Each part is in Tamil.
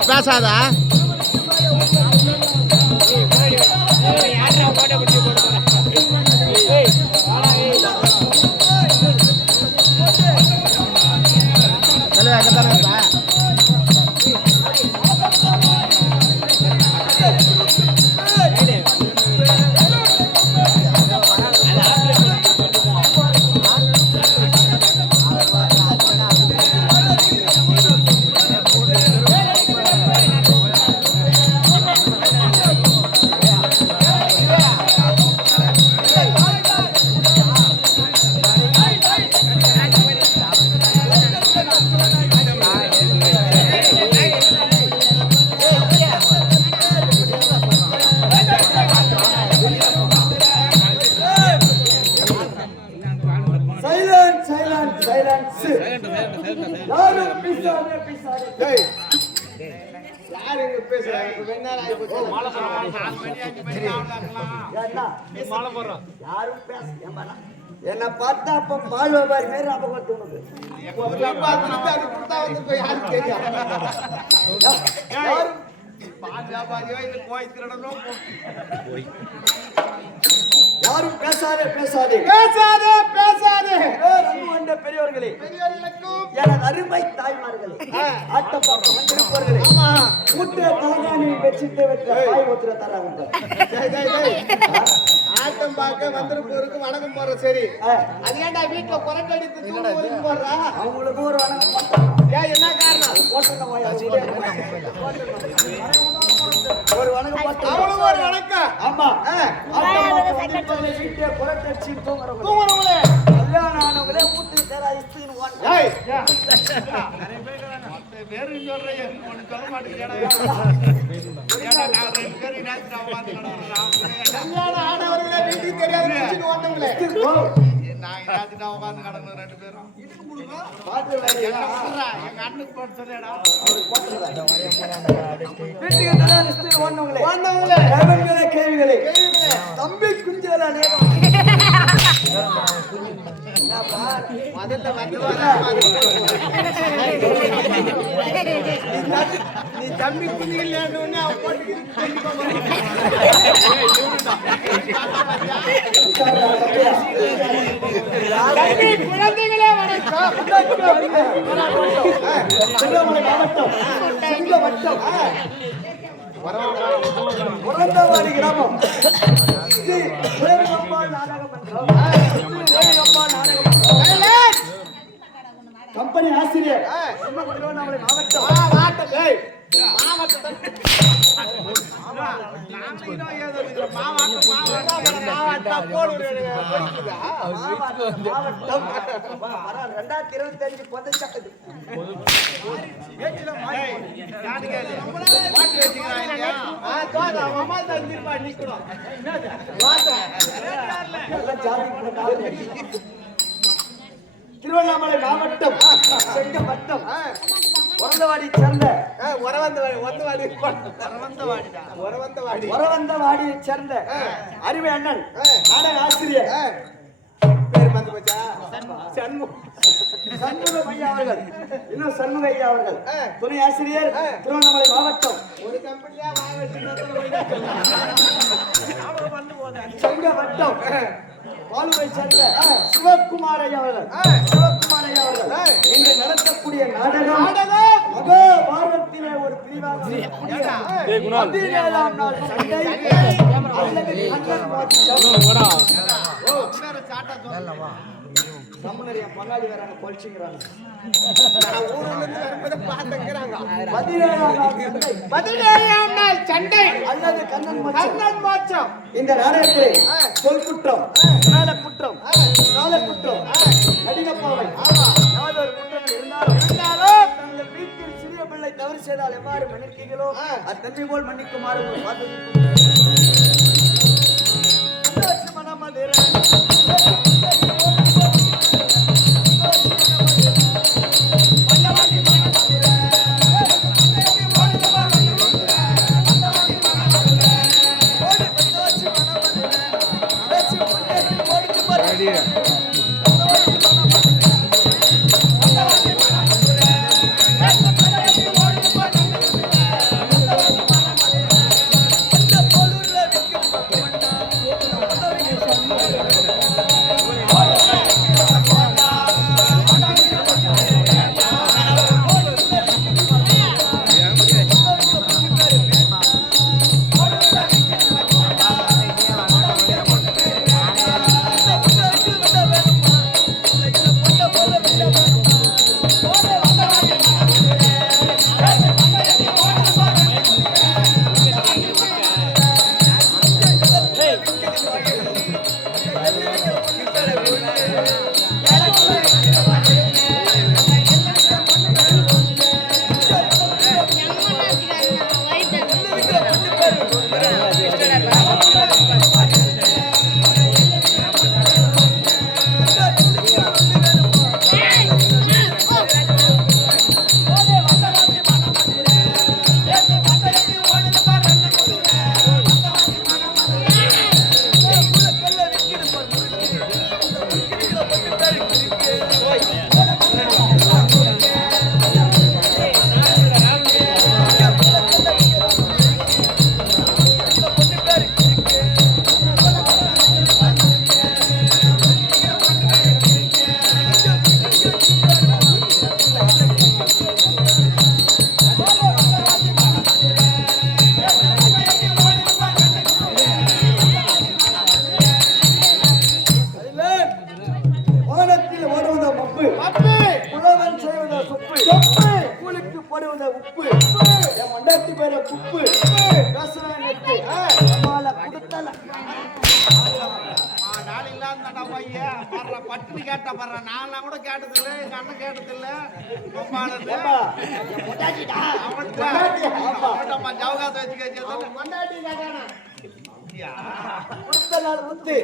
பேசாதா தலைவா யாரும் பேச? என்னை பார்த்தா அப்ப பால் வியாபாரி மாதிரி ஞாபகம் உனக்கு யாரும் யாரும் பேசாதே பேசாதே. பேசாதே பேசாதே. அன்பு பெரியவர்களே பெரியவர்களுக்கும் எனது அருமை தாய்மார்களே ஆட்டம் பார்க்க வந்திருப்பவர்களே ஆமா. முட்டை தலைகாணி வச்சுட்டு வைக்க தாய் தராங்க டேய், ஆட்டம் பார்க்க வந்திருப்போருக்கு வணக்கம் போடுற சரி. அது ஏன்டா வீட்டுல குரட்டை அடித்து தூங்குவதற்கு போடுறா? அவங்களுக்கு ஒரு வணக்கம் ஏன் என்ன காரணம்? ஒரு வணக்கம். அவனுக்கு ஒரு வணக்கம் ஆமா. ஆ, ஆட்டம் பார்க்க வந்திருப்பவர்களே வீட்டை குரட்டை அடிச்சு தூங்குறவங்க தூங்குறவங்களே. கல்யாணம் ஆனவங்களே வீட்டுக்கு தர இஸ்தின்னு வாங்க. ஏய். வீட்டுக்கு தர இஸ்தின்னு வாங்கினவங்களே வந்தவங்களே. கேள்விகளே. தம்பி குஞ்சல நேரம். நீ தம்பி தம்பி குழந்தைகளே வணக்கம். செங்கவட்டம் உரந்தவாடி கிராமம். ஸ்ரீ ரேணுகம்மாள் நாடக மன்றம் ஸ்ரீ நாடக மாவட்டம். வர ரெண்டாயிரத்தி இருபத்தி அஞ்சு பொது ஜாதி போட்டாங்க. திருவண்ணாமலை மாவட்டம் செங்கப்பட்டம். உரந்தவாடி சேர்ந்த உரவந்தவாடியை சேர்ந்த அறிவை அண்ணன் நாடக ஆசிரியர். சண்முக ஐயா அவர்கள். இன்னும் சண்முக ஐயா அவர்கள். துணை ஆசிரியர் திருவண்ணாமலை மாவட்டம். ஒரு கம்பெனியா செங்கப்பட்டம். பாலுவை சேர்ந்த சிவகுமார் ஐயா அவர்கள் சிவகுமார் ஐயா அவர்கள் இன்று நடத்தக்கூடிய நாடகம் மகாபாரதத்திலே ஒரு பிரிவாக பதினேழாம் நாள் சண்டை அல்லது கண்ணன் நம்மளறியா பண்ணாடி வராங்க பொழிச்சுங்கிறாங்க சண்டை அல்லது கண்ணன் கண்ணன் மாற்றம். இந்த நாடகத்தில் சொல் குற்றம் நால குற்றம் நால குற்றம் நடிகப்பாவை. நாலு குற்றம் இருந்தாலும் இருந்தாலும் தங்கள் வீட்டில் சிறிய பிள்ளை தவறு செய்தால் எவ்வாறு மன்னிக்கிறீங்களோ அத்தன்மை போல் மன்னிக்குமாறு பார்த்து மனம் பப்பு புலவன் செய்வத சொப்பு சொப்பு கூலிக்கு போடுவத உப்பு. என் மண்டாட்டி பேர குப்பு பேசுறேன் நெத்து அம்மால கொடுத்தல. நாள் இல்லாத பையன் படுற பட்டினி கேட்ட நான்லாம் கூட கேட்டது இல்ல எங்க அண்ணன் கேட்டது இல்ல வச்சுக்க கொண்டாடி கேட்டானா? கொடுத்த நாள் முத்து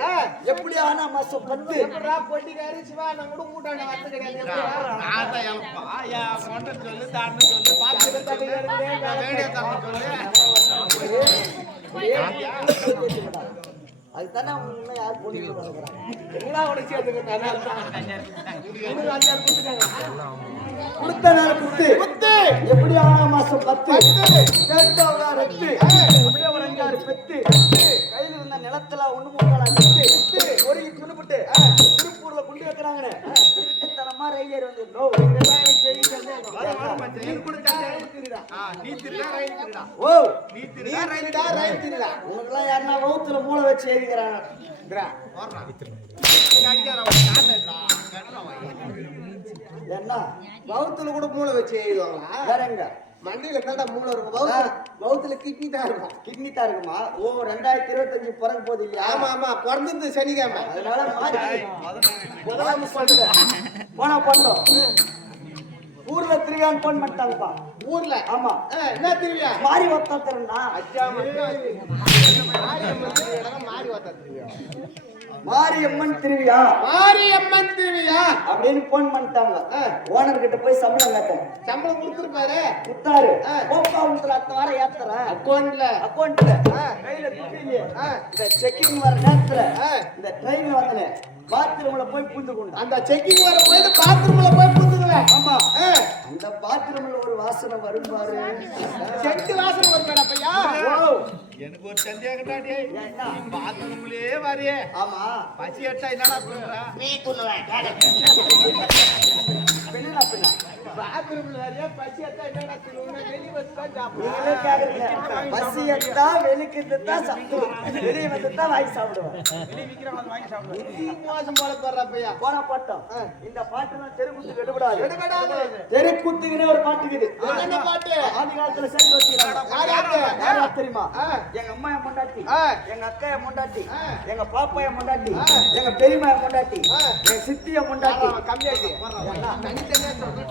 எப்படி ஆனா மாசம் பத்து எப்படா பொட்டிக்காரி சிவா நம்ம கூட கூட்டாண்ட? நான் சொல்லு அதுதானே உண்மை யார் பொண்ணு கொடுக்குறாங்க என்னடா உனக்கு சேர்த்துக்கிட்டானா? கொடுத்த நாள் குத்து குத்து. எப்படி ஆனா மாசம் பத்து. கேட்டவங்க ரெட்டு அப்படியே ஒரு அஞ்சாறு பெத்து. கையில இருந்த நிலத்துல ஒண்ணு முக்காலா கத்து ஒரு துணுப்புட்டு திருப்பூர்ல குண்டு வைக்கிறாங்கன்னு. திருட்டுத்தனமா ரயில் வந்து ஓ நீ திருடா ரயில் திருடா. உனக்கெல்லாம் யாருன்னா மூளை வச்சு எழுதிக்கிறாங்க என்ன வவுத்துல கூட மூளை வச்சு எழுதுவாங்களா வேற எங்க? மண்டையில தான்டா மூளை இருக்கும். வவுத்துல வவுத்துல கிட்னி தான் இருக்கும். கிட்னி தான் இருக்குமா? ஓ ரெண்டாயிரத்தி இருபத்தஞ்சு பிறகு போகுது இல்லையா? ஆமா ஆமா. பிறந்தது சனிக்கிழமை. அதனால மாறி முதலாம சொல்றேன் போனா பண்ணோம் ஊர்ல திருவிழான்னு போன் பண்ணிட்டாங்கப்பா. ஊர்ல? ஆமா. ஆ, என்ன திருவிழா? மாறி ஒத்தாத்தரண்டா மாரியம்மன் திருவிழா மாறி வாத்தா திருவிழா. மாரியம்மன் திருவிழா. மாரியம்மன் திருவிழா. அப்படின்னு போன் பண்ணிட்டாங்க. ஓனர் கிட்ட போய் சம்பளம் கேட்டேன் சம்பளம் கொடுத்துருப்பாரு. குத்தாரு ஆ. போப்பா உங்களுக்கு அடுத்த வாரம் ஏத்துறேன். அக்கௌண்ட்ல அக்கௌண்ட்ல கையில துட்டு இல்லையே இந்த செக்கிங் வர நேரத்துல. இந்த ட்ரெயின்ல வந்தனே பாத்ரூம்ல போய் பூந்து கொண்டேன் அந்த செக்கிங் வர போய் பாத்ரூம்ல போய் புந்துக்குவேன் ஆமா. அந்த பாத்ரூம்ல ஒரு வாசனை வரும் பாரு. செட்டு வாசனை வருமேடா பையா ஓ, எனக்கு ஒரு சந்தேகம்டா டேய்? நீ பாத்ரூம்லயே வரையே. ஆமா. பசி எடுத்தா என்னடா பண்றா? பெண்ணா பின்ன பாத்ரூம்ல நிறைய பசி எடுத்தா என்னடா சொல்லுவாங்க வெளிய வச்சு தான் சாப்பிடுவோம். பசி வெளிக்கிட்டு தான் சாப்பிடுவோம். வெளியே வந்து தான் வாங்கி சாப்பிடுவோம். மோசம் போல போடுறா பையா. போனா பாட்டோம் இந்த பாட்டு நான் தெருக்குத்து கெடுபடாது எடுபடாது. தெருக்குத்துக்குனே ஒரு என்ன பாட்டு? ஆதி காலத்துல சேர்த்து வச்சுக்கிறாங்க. யார் யாரு? யாரா தெரியுமா. எங்க அம்மா என் பொண்டாட்டி. ஆ. எங்க அக்கா என் பொண்டாட்டி. ஆ. எங்க பாப்பா என். எங்க பெரியம்மா என். எங்க சித்தி என் கம்மியாச்சு. தனித்தனியா சொல்றேன்.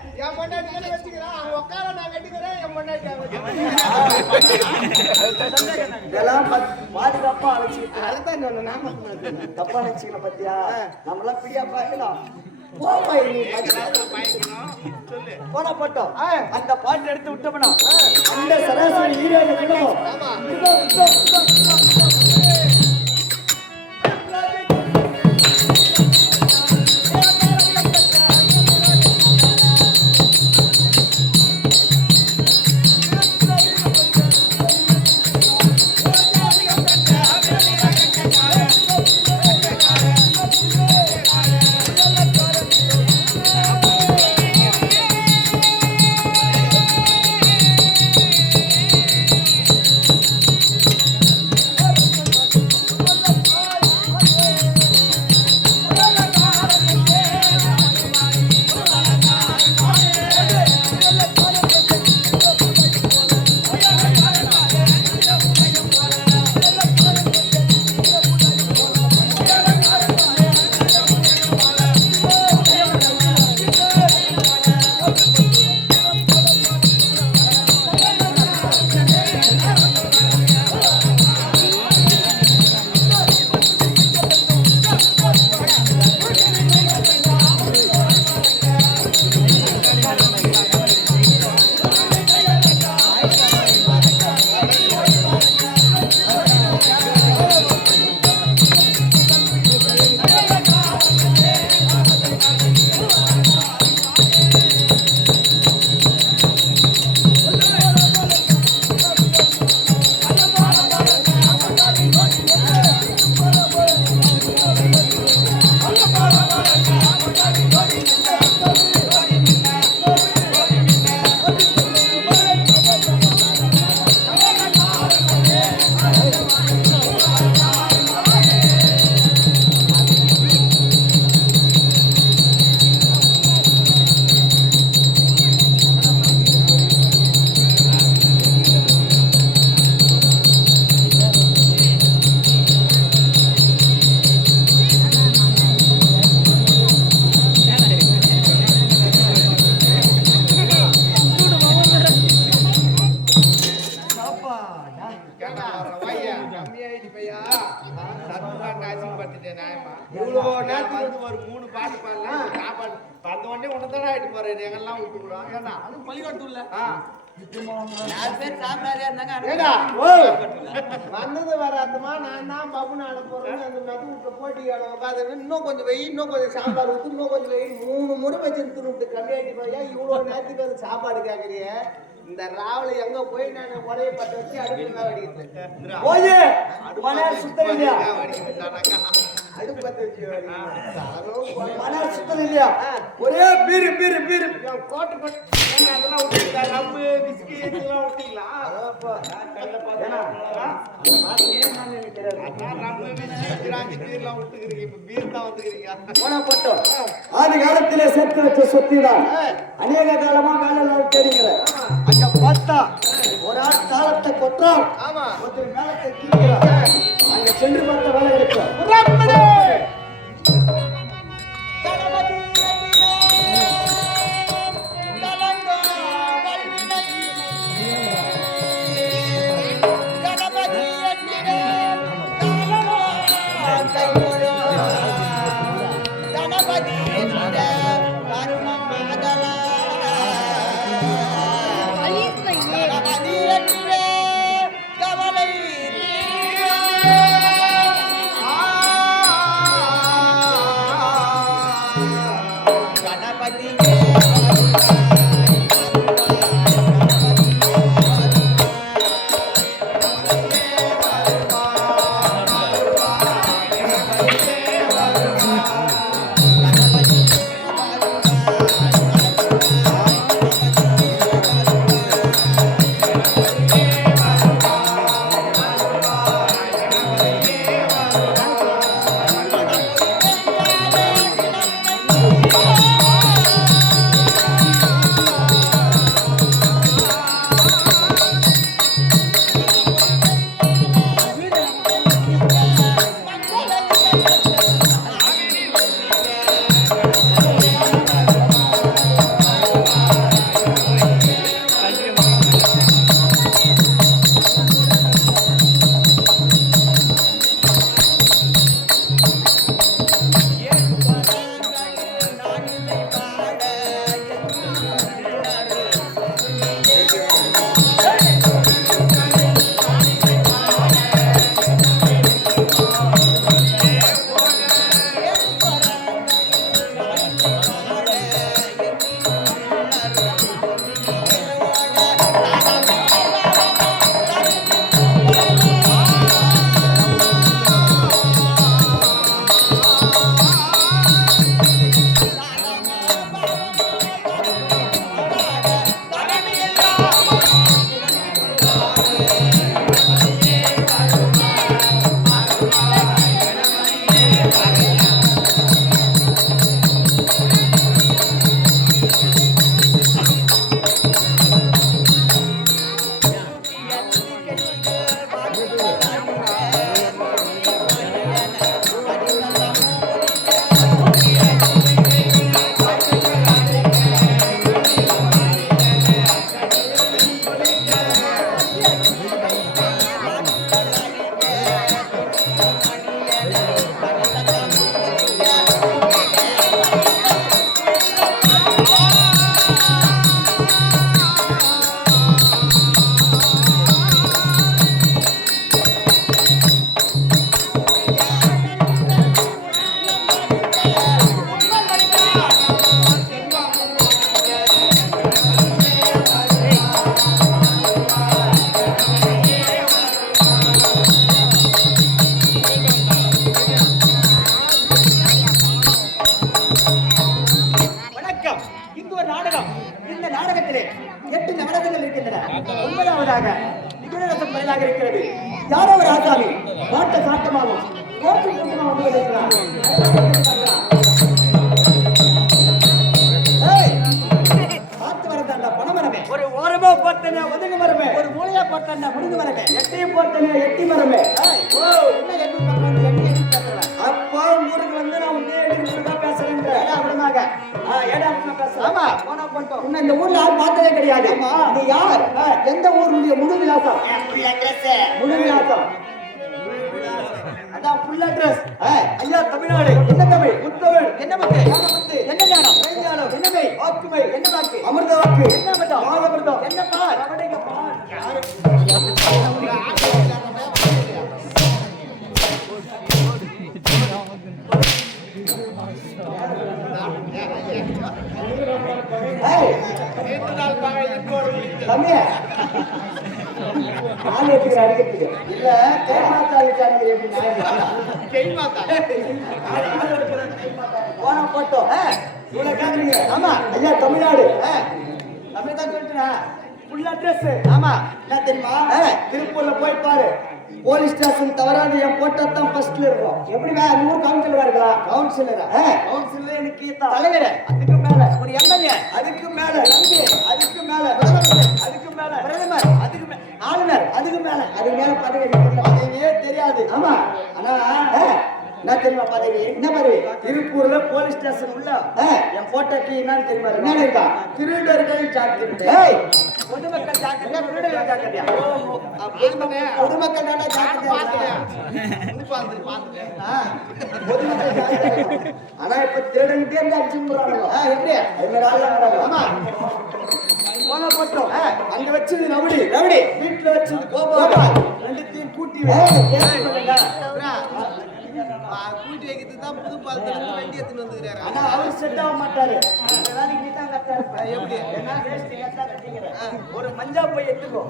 என் பொண்டாட்டி வச்சுக்கிறேன் அவன் உட்கார நான் கட்டிக்கிறேன் என் பொண்டாட்டி பாத்- பாதுகாப்பா வச்சுக்கிட்டு அதுதான் பண்ணது. தப்பா நினைச்சுக்கல பத்தியா? நம்மளாம் பிடியா பார்க்கலாம் போனா போட்டோம். அந்த பாட்டு எடுத்து விட்டோம்னா அந்த சராசரி ஈரோடு அனுப்பி- ஓய், வந்தது வராதுமா நான் தான் பப்புனு ஆட போறேன்னு அந்த மெது விட்ட போட்டி ஆட உட்காந்து இன்னும் கொஞ்சம் வெயி இன்னும் கொஞ்சம் சாம்பார் இன்னும் கொஞ்சம் வெயி மூணு முறை வச்சு திரும்பிட்டு கம்மியாயிட்டு போய் இவ்வளோ நேரத்துக்கு வந்து சாப்பாடு கேட்குறிய? இந்த ராவல எங்க போய் நான் உடைய பத்த வச்சு அடுப்பு தான் சுத்தம் மணல் சுத்தம் இல்லையா? ஒரே பீரு பீரு பீரு. கோட்டை? ரம்மு, விஸ்கி இதெல்லாம் விட்டீங்களா? ஆதி காலத்திலே சேர்த்து வச்ச சொத்து தான் அநேக காலமா வேலை அங்க பார்த்தா ஒரு ஆள் தாளத்தை கொட்டான் ஆமா. ஒருத்தர் மேலத்தை கீழ்கிறான் அங்க சென்று பார்த்த வேலை இருக்கு பார்த்து பணம் ஒரு ஓரமா போட்டன ஒதுங்க வரமே. ஒரு மூலையா போட்டன முடிங்க வரமே. எட்டையும் போட்டன எட்டி வரமே. ஓ என்ன எட்டு பண்றாங்க எட்டி அப்போ ஊருக்கு வந்து நான் உன்னே தான் பேசுறேன் விடுனாங்க ஆ ஏடா விடுனா பேசுறேன். ஆமா. போனா போட்டோம். உன்னை இந்த ஊர்ல யாரும் பார்த்ததே கிடையாது. நீ யார்? எந்த ஊருடைய முழு விலாசம். முழு விலாசம். ஃபுல் அட்ரஸ் ஐயா தமிழ்நாடு. என்ன தமிழ்? உத்தமிழ் என்ன முத்து ஞானமுத்து என்ன ஞானம்? ஞானம் என்ன வாக்குமை என்ன வாக்கு? அமிர்த வாக்கு. என்ன அமிர்தம்? ஆலமிர்தம். என்ன பார்? பார். இல்ல கைமாத்தாளுக்காரங்க போட்டோம் ஆமா ஐயா தமிழ்நாடு தமிழ் தான் ஃபுல் அட்ரஸ் ஆமா என்ன தெரியுமா திருப்பூர்ல போய் பாரு போலீஸ் ஸ்டேஷன் தவறாது என் போட்டோ தான் ஃபர்ஸ்ட்ல இருக்கும் எப்படி வேற நூறு கவுன்சிலரா இருக்கலாம் கவுன்சிலரா கவுன்சிலர் எனக்கு தலைவர் அதுக்கு மேல ஒரு எம்எல்ஏ அதுக்கு மேல நம்பி அதுக்கு மேல அதுக்கு மேல பிரதமர் அதுக்கு மேல ஆளுநர் அதுக்கு மேல அதுக்கு மேல பதவி. பதவியே தெரியாது. ஆமா. ஆனா என்ன தெரியுமா பதவி? என்ன பதவி? திருப்பூர்ல போலீஸ் ஸ்டேஷன் உள்ள. என் போட்டோக்கு என்னன்னு தெரியுமா என்ன இருக்கா? திருடர்கள் ஜாக்கிரதை. பொதுமக்கள் ஜாக்கிரதை. திருடர்கள் ஜாக்கிரதையா? பொதுமக்கள் தானே ஜாக்கிரதையா பொதுமக்கள். ஆனா இப்ப திருடன்கிட்டே இருந்து அடிச்சு போறாங்க எப்படி? ஆள்லாம் வராங்க. ஆமா. போன போட்டோம் அங்க வச்சது ரவுடி ரவுடி. வீட்டுல வச்சது கோபால் ரெண்டுத்தையும் கூட்டி கூட்டி வைக்கிறதுக்கு தான் புது பாலத்துல இருந்து வண்டி எடுத்துட்டு வந்துக்கிறாரு. ஆனா அவர் செட் ஆக மாட்டாரு. எப்படி? ஒரு மஞ்சா போய் எடுத்துக்கோ.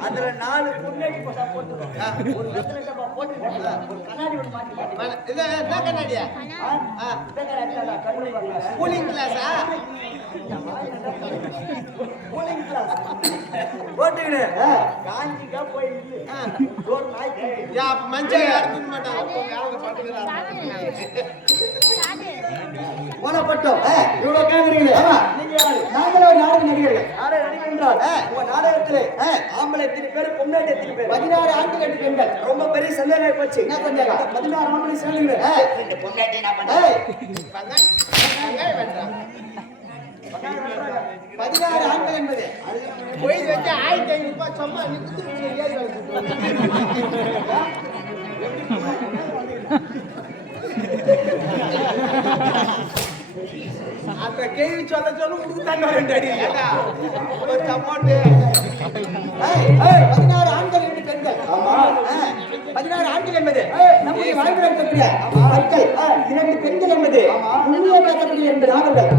அதுல நாலு புண்ணாடி போட்டா போட்டுக்கோ. ஒரு வெத்தலை டப்பா போட்டுக்கோ. ஒரு கண்ணாடி ஒன்று மாட்டிக்கோ மன- இல்ல என்ன கண்ணாடியா? Cooling glass போட்டுக்கிடு. காஞ்சிக்கா போய் நில்லு. ஒரு நாய்க்கு. யா அப்ப மஞ்சள் யாரும் மாட்டாங்க போனப்பட்டோம் இவ்வளவு கேக்குறீங்களே. ஆமா. நீங்க யாரு? நாங்களே ஒரு நாடக நடிகர்கள். நாடக நடிகர் என்றால் உங்க நாடகத்திலே ஆம்பளை எத்தனை பேர் பொம்பளை எத்தனை பேர்? பதினாறு ஆண்கள் எட்டு பெண்கள். ரொம்ப பெரிய சந்தேகம் போச்சு. என்ன சந்தேகம்? பதினாறு ஆம்பளை சேர்ந்துங்க வெங்காயம் வேண்டாம். பதினாறு ஆண்கள் என்பது. போய் வச்சு ஆயிரத்தி ஐநூறு ரூபாய் சும்மா நீ அந்த கேள்வி சொல்ல சொல்ல உனக்கு தங்க ரெண்டு அடி. ஏண்டா? ஒரு சப்பாட்டு பதினாறு ஆண்கள் எட்டு பெண்கள். பதினாறு ஆண்கள் என்பது. நம்முடைய வாழ்வில் இருக்கக்கூடிய மக்கள் இரண்டு பெண்கள் என்பது. இரண்டு நாடுகள்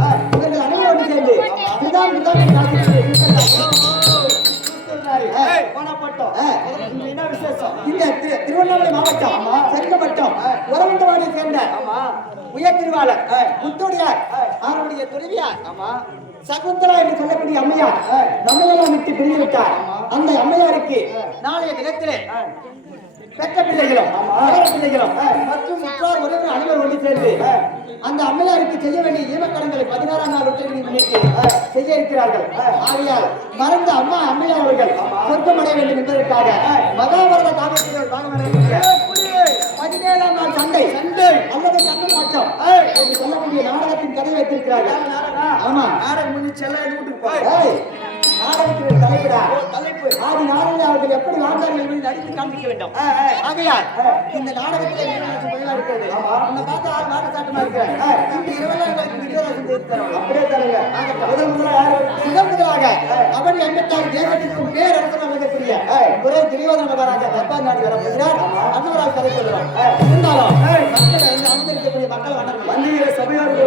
விசேஷம்? இந்த திரு- திருவண்ணாமலை மாவட்டம். செங்கமட்டம் உறவுண்டவாடியை சேர்ந்த உயர் திருவாளர் முத்தோடியார் அவருடைய துணைவியார் சகுந்தலா என்று சொல்லக்கூடிய அம்மையார் நம்மையெல்லாம் விட்டு பிரிந்து விட்டார். அந்த அம்மையாருக்கு நாளைய தினத்திலே பெற்ற பிள்ளைகளும் பிள்ளைகளும் மற்றும் உற்றார் உறவினர் அனைவரும் ஒன்று சேர்ந்து அந்த அம்மையாருக்கு செய்ய வேண்டிய ஈமக்கடன்களை பதினாறாம் நாள் முன்னிட்டு செய்ய இருக்கிறார்கள். ஆகையால் மறந்த அம்மா அம்மையார் அவர்கள் சொர்க்கம் அடைய வேண்டும் என்பதற்காக மகாபாரத நடக்கக்கூடிய பதினேழாம் நாள் சண்டை சண்டை அல்லது சண்டை மாற்றம் என்று சொல்லக்கூடிய நாடகத்தின் கதை வைத்திருக்கிறார்கள். ஆமா. நாடகம் முடிஞ்சு செல்ல வீட்டுக்கு போய் நாடகத்தின் தலைவிடா தலைப்பு. ஆதி நாளில் அவர்கள் எப்படி வாழ்ந்தார்கள் என்பதை நடித்து காண்பிக்க வேண்டும். ஆகையால் இந்த நாடகத்தில் என்ன இருக்கிறது. உன்னை பார்த்தா ஆள் நாட சாட்டமா இருக்கிறேன் இந்த எங்களுக்கு விஜயராசன் இருக்கிறோம் அப்படியே தருங்க. முதல் முதலாக? முதல் முதலாக அவன் எண்பத்தாறு தேசத்திற்கும் பேரரசன் அமைக்கக்கூடிய குறை திரியோதன மகாராஜா தர்பார் நாடு வரப்படுகிறார் அன்னவரால் கதை சொல்லுவார். இருந்தாலும் மக்கள் வந்து அமர்ந்திருக்கக்கூடிய மக்கள் வணக்கம். சபையோடு